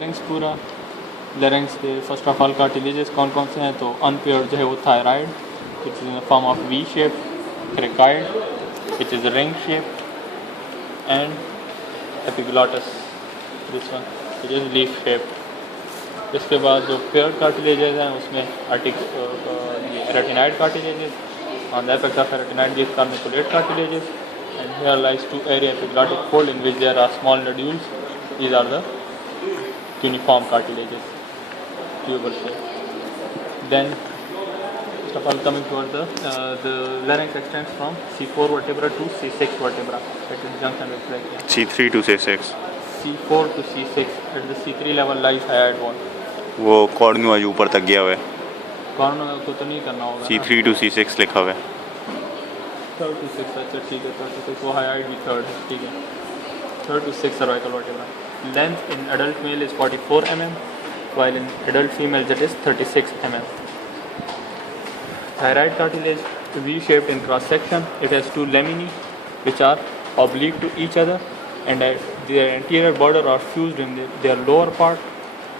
Larynx पूरा larynx के first of all cartilages कौन कौन से हैं तो अनपेयर्ड जो है वो thyroid which is in the form of V shape, cricoid which is ring shape and epiglottis this one which is leaf shape. इसके बाद जो पेयर्ड कार्टिलेजेस हैं उसमें रेटिनाइड cartilages on the apex of retinite these carniculate cartilages and here lies two area epiglottic fold in which there are small nodules. These are the cuneiform cartilages, tubal shape. Then first of all coming towards the larynx extends from C4 vertebra to C6 vertebra at its junction with trachea. C3 to C6. C4 to C6 at the C3 level lies hyoid bone. वो cornea जो ऊपर तक गया हुआ है corn को तो नहीं करना होगा। C3 to C6 लिखा हुआ है। 3rd to 6 अच्छा ठीक है 3rd to 6 वो hyoid भी 3rd है ठीक है 3rd to 6 cervical vertebra. Length in adult male is 44 mm while in adult female it is 36 mm. Thyroid cartilage V-shaped in cross section. It has two laminae which are oblique to each other and their anterior border are fused in their lower part.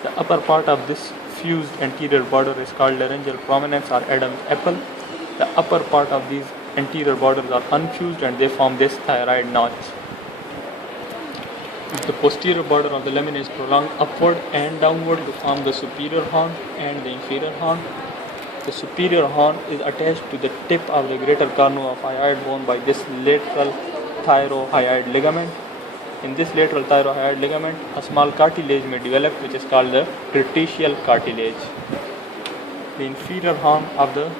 The upper part of this fused anterior border is called laryngeal prominence or Adam's apple. The upper part of these anterior borders are unfused and they form this thyroid notch. The posterior border of the lamina is prolonged upward and downward to form the superior horn and the inferior horn. The superior horn is attached to the tip of the greater cornu-of-hyoid bone by this lateral thyrohyoid ligament. In this lateral thyrohyoid ligament, a small cartilage may develop which is called the tritigial cartilage. The inferior horn of the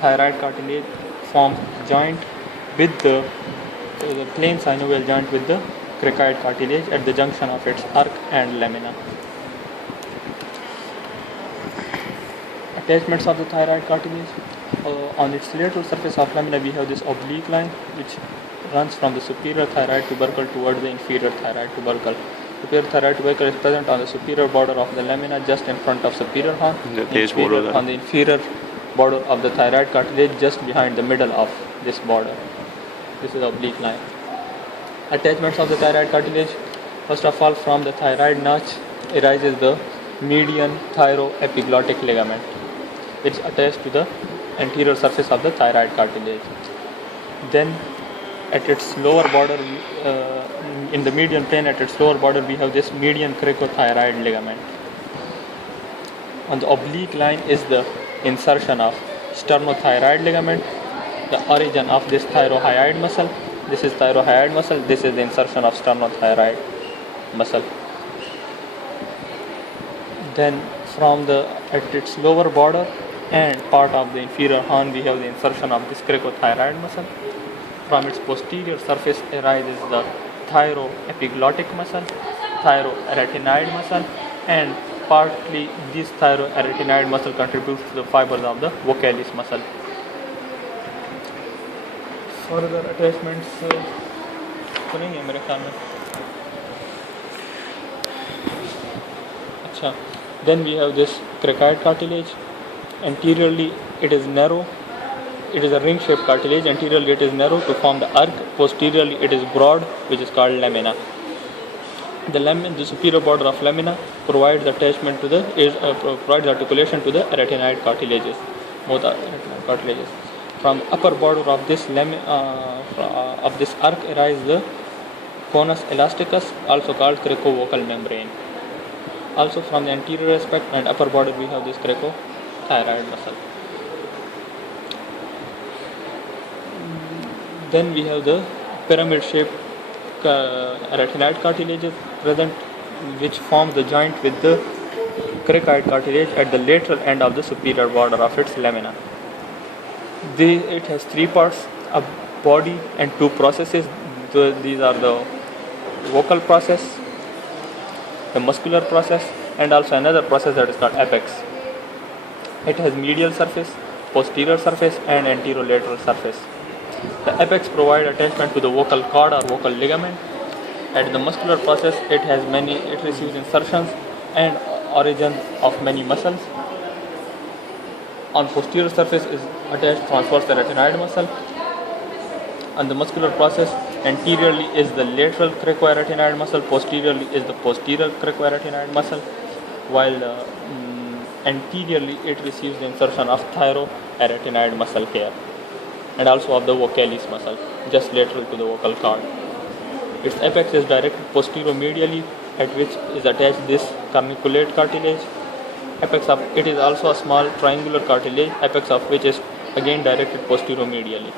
thyroid cartilage forms joint with the plain synovial joint with the cricoid cartilage at the junction of its arc and lamina. Attachments of the thyroid cartilage. On its lateral surface of lamina we have this oblique line which runs from the superior thyroid tubercle towards the inferior thyroid tubercle. Superior thyroid tubercle is present on the superior border of the lamina just in front of superior horn. On the inferior border of the thyroid cartilage just behind the middle of this border. This is oblique line. Attachments of the thyroid cartilage. First of all, from the thyroid notch arises the median thyroepiglottic ligament which is attached to the anterior surface of the thyroid cartilage. Then at its lower border, in the median plane at its lower border we have this median cricothyroid ligament. On the oblique line is the insertion of sternothyroid ligament, the origin of this thyrohyoid muscle. This is thyrohyoid muscle, this is the insertion of sternothyroid muscle. Then from at its lower border and part of the inferior horn we have the insertion of this cricothyroid muscle. From its posterior surface arises the thyroepiglottic muscle, thyroarytenoid muscle, and partly this thyroarytenoid muscle contributes to the fibers of the vocalis muscle. Further attachments तो नहीं है मेरे ख्याल में। अच्छा, then we have this cricoid cartilage. Anteriorly it is narrow. It is a ring-shaped cartilage. Anteriorly it is narrow to form the arc. Posteriorly it is broad, which is called lamina. The superior border of lamina provides attachment to provides articulation to the arytenoid cartilages. Both are arytenoid cartilages. From upper border of this arc arises the conus elasticus, also called cricovocal membrane. Also from the anterior aspect and upper border we have this cricothyroid muscle. Then we have the pyramid shaped arytenoid cartilages present which form the joint with the cricoid cartilage at the lateral end of the superior border of its lamina. It has three parts, a body and two processes. These are the vocal process, the muscular process, and also another process that is called apex. It has medial surface, posterior surface, and anterolateral surface. The apex provides attachment to the vocal cord or vocal ligament. At the muscular process, it receives insertions and origin of many muscles. On posterior surface is attached transverse arytenoid muscle. On the muscular process, anteriorly is the lateral cricoarytenoid muscle, posteriorly is the posterior cricoarytenoid muscle. while anteriorly it receives the insertion of thyroarytenoid muscle here and also of the vocalis muscle just lateral to the vocal cord. Its apex is directed posteromedially, at which is attached this carniculate cartilage. Apex of it is also a small triangular cartilage, apex of which is again directed posteromedially.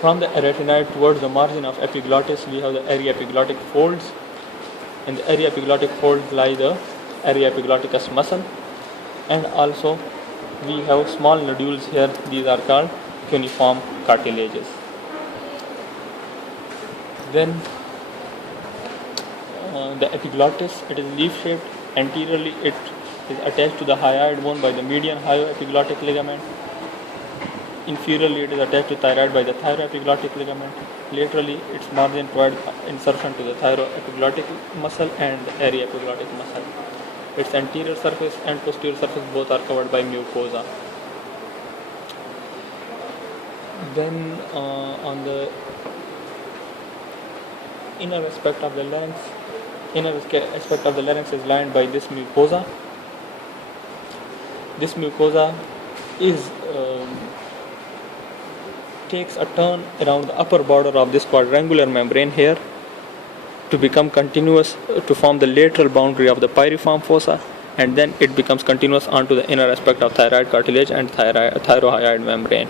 From the arytenoid towards the margin of epiglottis, we have the aryepiglottic folds. In the aryepiglottic folds lie the aryepiglotticus muscle, and also we have small nodules here. These are called cuneiform cartilages. Then the epiglottis, it is leaf-shaped. Anteriorly, it is attached to the hyoid bone by the median hyoepiglottic ligament. Inferiorly, it is attached to thyroid by the thyroepiglottic ligament. Laterally, its margin provides insertion to the thyroepiglottic muscle and the aryepiglottic muscle. Its anterior surface and posterior surface both are covered by mucosa. Then on the inner aspect of the larynx, is lined by this mucosa. This mucosa is takes a turn around the upper border of this quadrangular membrane here to become continuous, to form the lateral boundary of the pyriform fossa, and then it becomes continuous onto the inner aspect of thyroid cartilage and thyrohyoid membrane.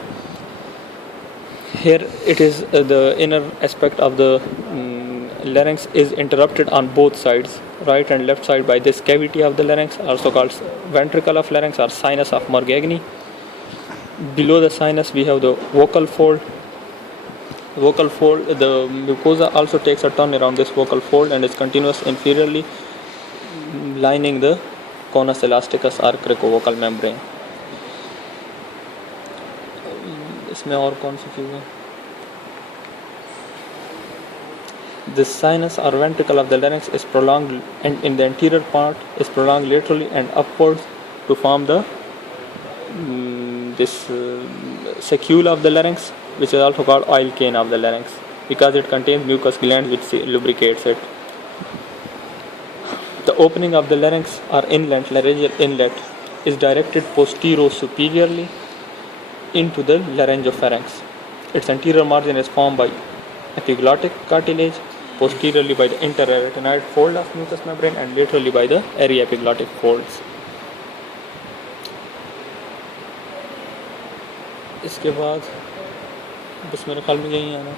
Here it is the inner aspect of the larynx is interrupted on both sides, right and left side, by this cavity of the larynx, also called ventricle of larynx or sinus of Morgagni. Below the sinus we have the vocal fold. The mucosa also takes a turn around this vocal fold and is continuous inferiorly, lining the conus elasticus or cricovocal membrane. इसमें और कौन सी चीज़ है? The sinus or ventricle of the larynx is prolonged, and in the anterior part is prolonged laterally and upwards to form the saccule of the larynx, which is also called oil cane of the larynx, because it contains mucous glands which lubricates it. The opening of the larynx or inlet, laryngeal inlet, is directed posterior-superiorly into the laryngopharynx. Its anterior margin is formed by epiglottic cartilage, posteriorly by the interarytenoid fold of mucous membrane, and laterally by the aryepiglottic folds. इसके बाद बस मेरे ख्याल में यही है ना.